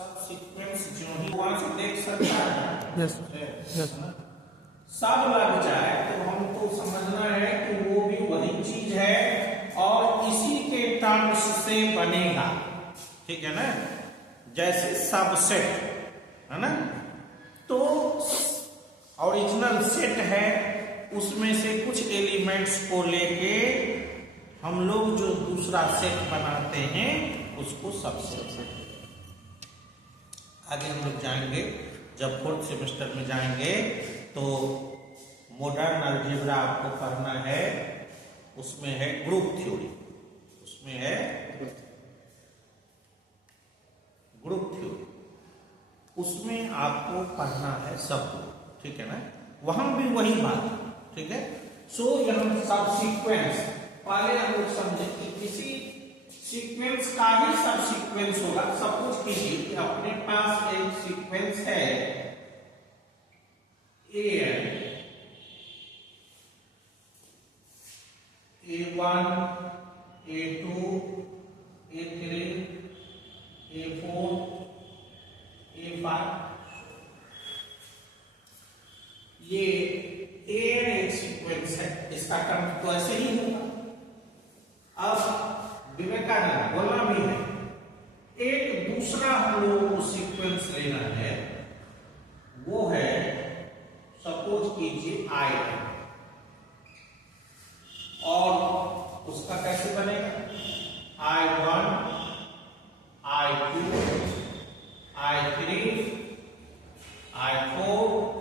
सब सीक्वेंस जो ही वहां से देख सकता है। यस यस सब लग जाए तो हमको समझना है कि वो भी वही चीज है और इसी के टर्म्स से बनेगा, ठीक है ना। जैसे सबसेट है ना, तो ओरिजिनल सेट है, उसमें से कुछ एलिमेंट्स को लेके हम लोग जो दूसरा सेट बनाते हैं उसको सबसेट। आगे हम लोग जाएंगे, जब फोर्थ सेमेस्टर में जाएंगे तो मॉडर्न अलजेब्रा आपको पढ़ना है, उसमें है ग्रुप थ्योरी, उसमें है ग्रुप थ्योरी, उसमें आपको पढ़ना है सब, ठीक है ना। वहां भी वही बात, ठीक है। सो यहाँ सब सीक्वेंस पहले हम लोग समझे कि किसी सीक्वेंस का ही सब सीक्वेंस होगा। सपोज कीजिए कि अपने पास एक सीक्वेंस है A1, A2, A3, A4, A5, ये एक सीक्वेंस है, इसका क्रम तो ऐसे ही होगा। अब विवेकानंद बोलना भी है, एक दूसरा हम लोगों को सीक्वेंस लेना है, वो है सपोज कीजिए I, और उसका कैसे बनेगा I1, I2, I3, I4,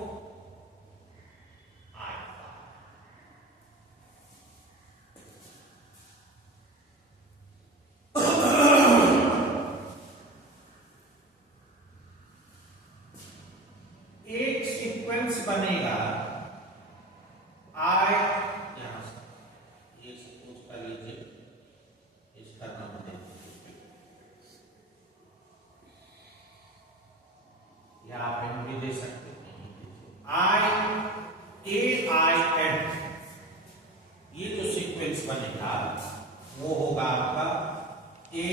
एक सीक्वेंस बनेगा I, यहां से ये सपोज कर लीजिए, इसका नाम देखिए, या आप इन भी दे सकते हैं I, ये जो सीक्वेंस बनेगा वो होगा आपका A,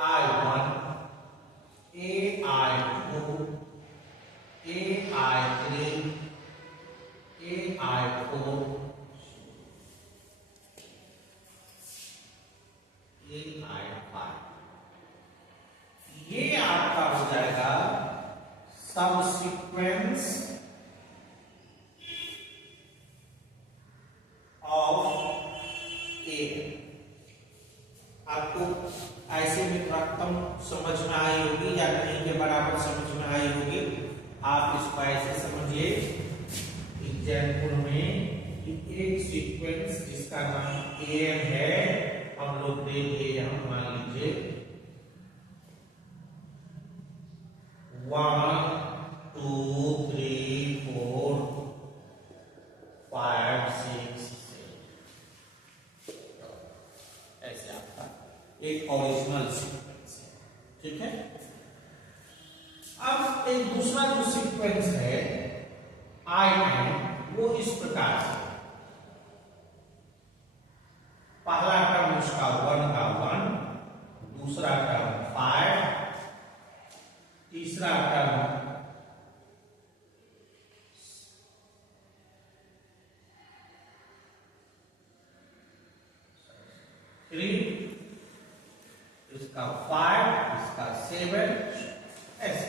I1, AI2, AI3, AI4, AI5। ये आपका हो जाएगा सब सीक्वेंस ऑफ ए। आपको ऐसे में रकम समझ में आई होगी या नहीं के बराबर समझ में आई होगी, आप इसको ऐसे समझिए एग्जाम्पल में कि एक सीक्वेंस जिसका नाम एन है, हम लोग देंगे यहां, मान लीजिए 1 2 3 4 5 6 7, ऐसे आपका एक ओरिजिनल सीक्वेंस है, ठीक है। अब एक दूसरा जो सीक्वेंस है IN, वो इस प्रकार से, पहला टर्म उसका 1 का 1, दूसरा टर्म 5, तीसरा टर्म 3, इसका 5, इसका 7, ऐसे,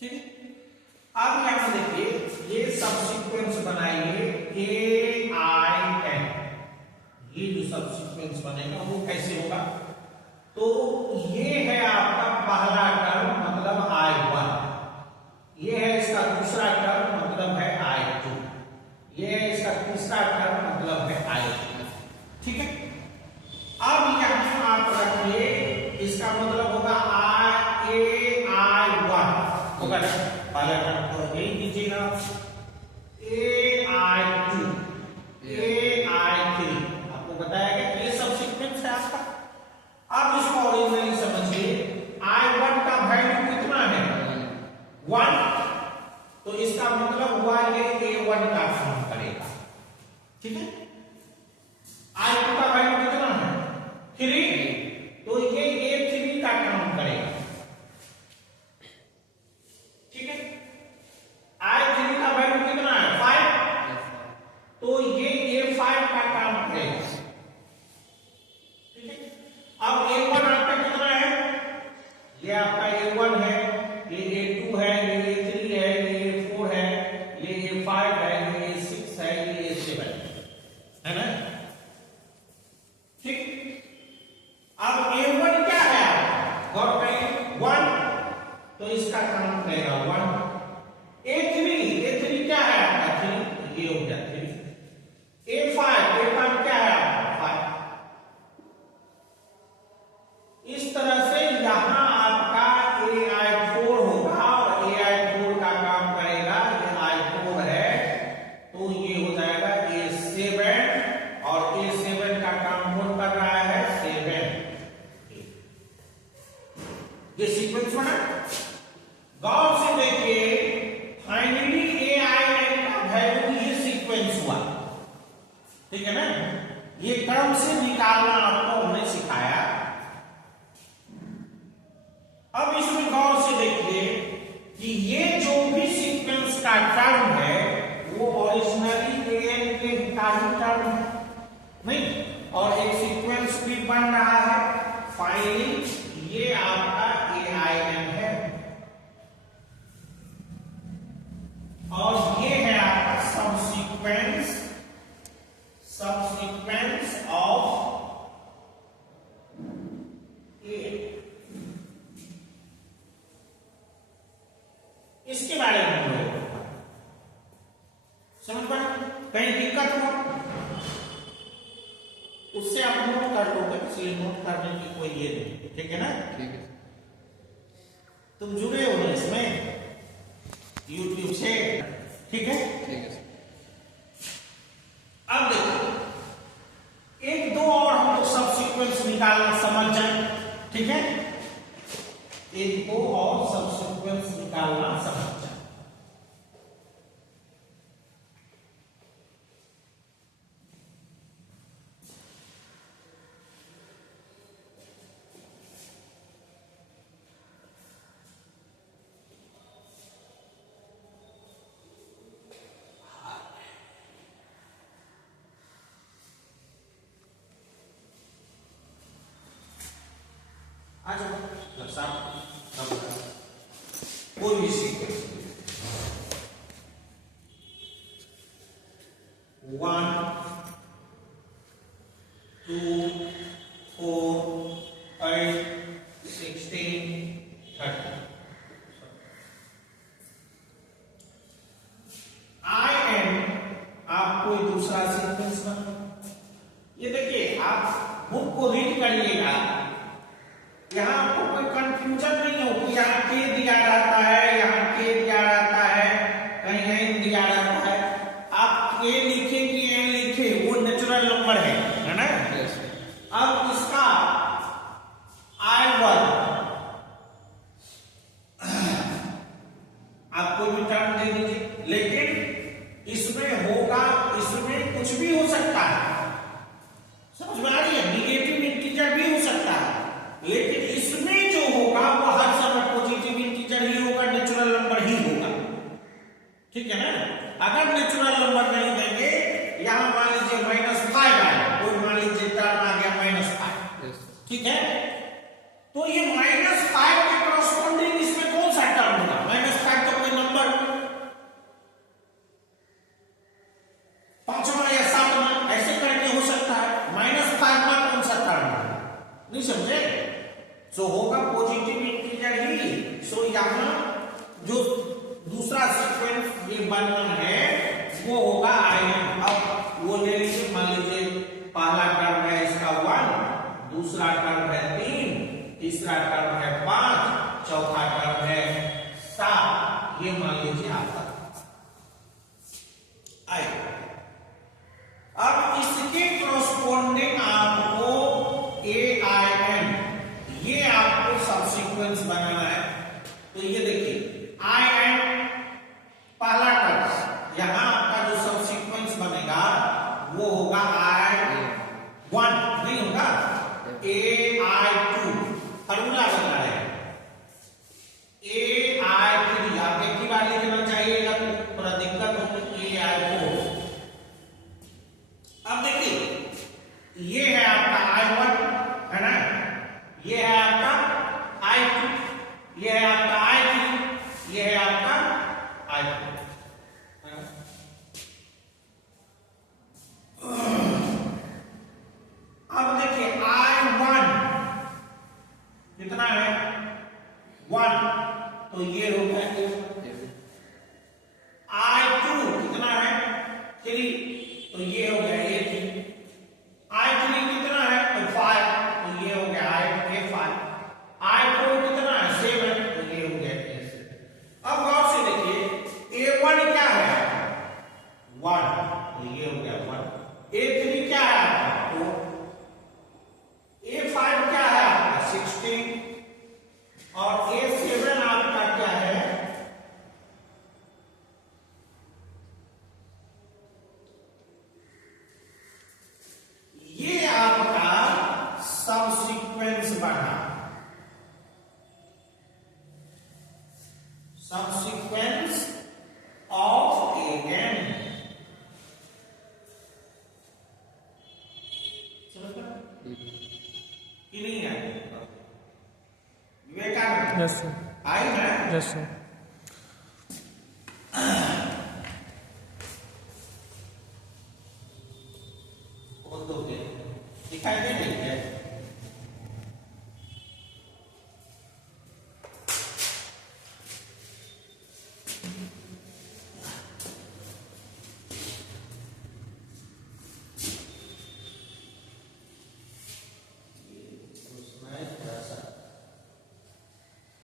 ठीक है। अब यहां देखिए ये सब सीक्वेंस बनाइए AIN, ये जो सब सीक्वेंस बनेगा वो कैसे होगा, तो ये है आपका पहला टर्म मतलब I1, ये है इसका दूसरा टर्म मतलब है I2, ये है इसका तीसरा टर्म मतलब है I3, ठीक है। अब यहां आप रखिए, इसका मतलब होगा AI1 होगा ना, पहला टर्म को यही कीजिएगा, AI2, AI3, आपको बताया गया ये सब सीक्वेंस है आपका। अब इसको ओरिजिनली समझिए, I1 का वैल्यू कितना है 1, तो इसका मतलब हुआ ये A1 का फॉर्म करेगा। ये आपका A1 है, ये A2 है, ये A3 है, ये A4 है, ये A5 है, ये A6 है, ये A7 है ना। ठीक, अब A1 क्या है गौर करें 1, तो इसका काम करेगा 1। A3 क्या है आपका 3, ये हो गया 3। A5 क्या है आपका 5। इस तरह से यहां आपका AI4 होगा और AI4 का काम करेगा, ये I4 है तो ये हो जाएगा A7 और A7 का काम कौन कर रहा है 7। ये सीक्वेंस बना। गौर से देखिए फाइनली AIN का वैल्यू ये सीक्वेंस हुआ, ठीक है ना। ये क्रम से निकालना आपको हमने सिखाया। अब इसमें गौर से देखिए कि ये जो भी सीक्वेंस का टर्म है वो ओरिजिनली AN के का ही टर्म है नहीं, और एक सीक्वेंस भी बन रहा है। फाइनली ये आपका AIN है और ये है आपका सबसीक्वेंस ऑफ A। इसके बारे में हम लोग समझ पाए। कहीं दिक्कत हो उससे आप नोट कर लोगे, इसलिए नोट करने की कोई ये नहीं, ठीक है ना। ठीक है, तुम जुड़े हो ना इसमें YouTube से, ठीक है। ठीक है। अब देखो एक दो और हम लोग सब सीक्वेंस निकालना समझ जाए, ठीक है। एक दो और सब सीक्वेंस निकालना समझ जाए। आ जाओ साहब, कोई भी सीक्वेंस 1 2 4 8 16 30। IN आप कोई दूसरा सीक्वेंस बना। ये देखिए आप बुक को रीड करिएगा, यहां आपको कोई कंफ्यूजन नहीं हो कि यहां K दिया रहता है, यहां K दिया रहता है, कहीं N दिया रहता है। आप K लिखे कि N लिखे वो नेचुरल नंबर है ना। अब इसका I1 आप कोई भी टर्म दे दीजिए, लेकिन इसमें होगा, इसमें कुछ भी हो सकता है, समझ में आ रही है। निगेटिव इंटीजर भी हो सकता है, लेकिन इसमें जो होगा वो हर समय पॉजिटिव इंटीजर ही होगा, नेचुरल नंबर ही होगा, ठीक है ना। अगर नेचुरल नंबर नहीं देंगे, यहां मान लीजिए -5 आया, कोई मान लीजिए टर्म आ गया -5, ठीक है। तो ये -5 के कॉरस्पॉन्डिंग इसमें कौन सा टर्म होगा? -5 तो कोई नंबर 5वां या 7वां ऐसे करके हो सकता है, -5 में कौन सा टर्म होगा, नहीं समझे। सो होगा पॉजिटिव इंटीजर ही। सो यहां जो दूसरा सीक्वेंस ये बनना है वो होगा IN। अब वो ले लीजिए, मान लीजिए पहला टर्म है इसका 1, दूसरा टर्म है 3, तीसरा टर्म है 5, चौथा टर्म है 7। ये मान लीजिए आपका I। अब इसके कॉरस्पॉन्डिंग आपको AIN, ये आपको सबसीक्वेंस बनाना है। तो ये देखिए IN पहला टर्म, यहां आपका जो सबसीक्वेंस बनेगा वो होगा I1, नहीं होगा AI2। फॉर्मूला बता रहे हैं AI3, आप एक ही बार लिखना चाहिएगा तो थोड़ा दिक्कत होगी। AI4। अब देखिए ये है आपका I1 है ना, ये है आपका I2 ये है आपका I3, ये है आपका I4। अब देखिए I1 कितना है 1, तो ये हो गया I2 कितना है 3, तो ये हो गया A3। I3 कितना है तो 5, तो ये हो गया A5। I4 कितना है 7, तो ये हो गया A7। अब गौर से देखिए A1 क्या है 1, तो ये हो गया 1। A3 क्या है आपका 4, A5 क्या है आपका 16, और A7 आपका क्या है, ये आपका सबसीक्वेंस बना, सबसीक्वेंस ऑफ एन। कि नहीं है विवेकानंद? Yes sir. आई है। Yes sir.